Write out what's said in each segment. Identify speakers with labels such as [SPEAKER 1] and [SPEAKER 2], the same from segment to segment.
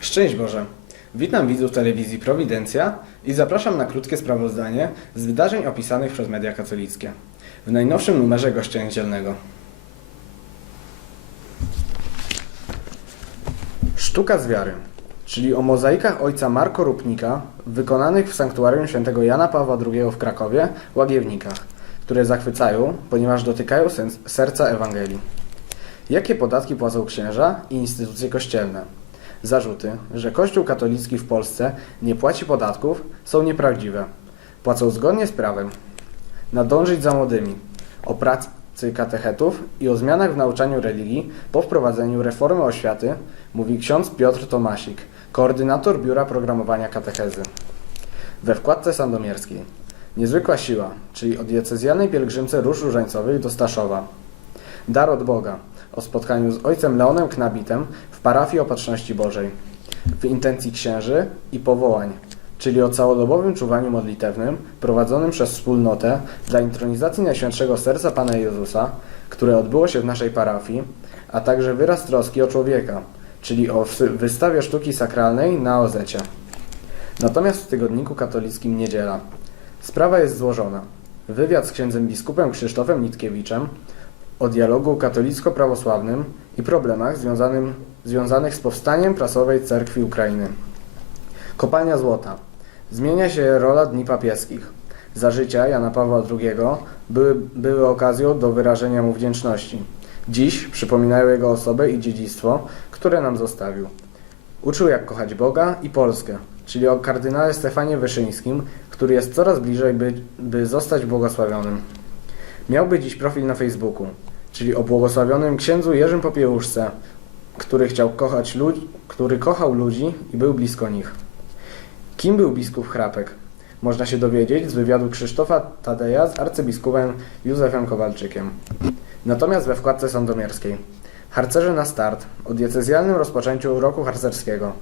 [SPEAKER 1] Szczęść Boże! Witam widzów telewizji Prowidencja i zapraszam na krótkie sprawozdanie z wydarzeń opisanych przez media katolickie w najnowszym numerze Gościa Niedzielnego. Sztuka z wiary, czyli o mozaikach ojca Marko Rupnika wykonanych w sanktuarium świętego Jana Pawła II w Krakowie, Łagiewnikach, które zachwycają, ponieważ dotykają serca Ewangelii. Jakie podatki płacą księża i instytucje kościelne? Zarzuty, że Kościół katolicki w Polsce nie płaci podatków, są nieprawdziwe. Płacą zgodnie z prawem. Nadążyć za młodymi. O pracy katechetów i o zmianach w nauczaniu religii po wprowadzeniu reformy oświaty mówi ksiądz Piotr Tomasik, koordynator Biura Programowania Katechezy. We wkładce sandomierskiej. Niezwykła siła, czyli od diecezjalnej pielgrzymce róż różańcowych do Staszowa. Dar od Boga o spotkaniu z ojcem Leonem Knabitem w parafii Opatrzności Bożej. W intencji księży i powołań, czyli o całodobowym czuwaniu modlitewnym prowadzonym przez wspólnotę dla intronizacji Najświętszego Serca Pana Jezusa, które odbyło się w naszej parafii, a także wyraz troski o człowieka, czyli o wystawie sztuki sakralnej na Ozecie. Natomiast w tygodniku katolickim niedziela. Sprawa jest złożona. Wywiad z księdzem biskupem Krzysztofem Nitkiewiczem o dialogu katolicko-prawosławnym i problemach związanym, związanych z powstaniem prasowej cerkwi Ukrainy. Kopalnia złota. Zmienia się rola dni papieskich. Za życia Jana Pawła II były, były okazją do wyrażenia mu wdzięczności. Dziś przypominają jego osobę i dziedzictwo, które nam zostawił. Uczył jak kochać Boga i Polskę, czyli o kardynale Stefanie Wyszyńskim, który jest coraz bliżej, by, by zostać błogosławionym. Miałby dziś profil na Facebooku, czyli o błogosławionym księdzu Jerzym Popiełuszce, który chciał kochać ludzi, który kochał ludzi i był blisko nich. Kim był biskup Chrapek? Można się dowiedzieć z wywiadu Krzysztofa Tadeja z arcybiskupem Józefem Kowalczykiem. Natomiast we wkładce sandomierskiej. Harcerze na start o diecezjalnym rozpoczęciu roku harcerskiego.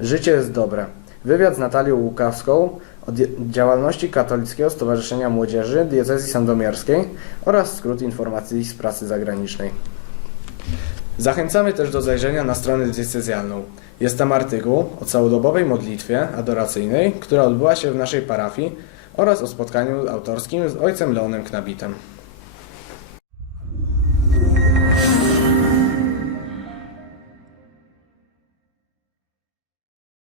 [SPEAKER 1] Życie jest dobre. Wywiad z Natalią Łukawską o działalności Katolickiego Stowarzyszenia Młodzieży Diecezji Sandomierskiej oraz skrót informacji z prasy zagranicznej. Zachęcamy też do zajrzenia na stronę diecezjalną. Jest tam artykuł o całodobowej modlitwie adoracyjnej, która odbyła się w naszej parafii oraz o spotkaniu autorskim z ojcem Leonem Knabitem.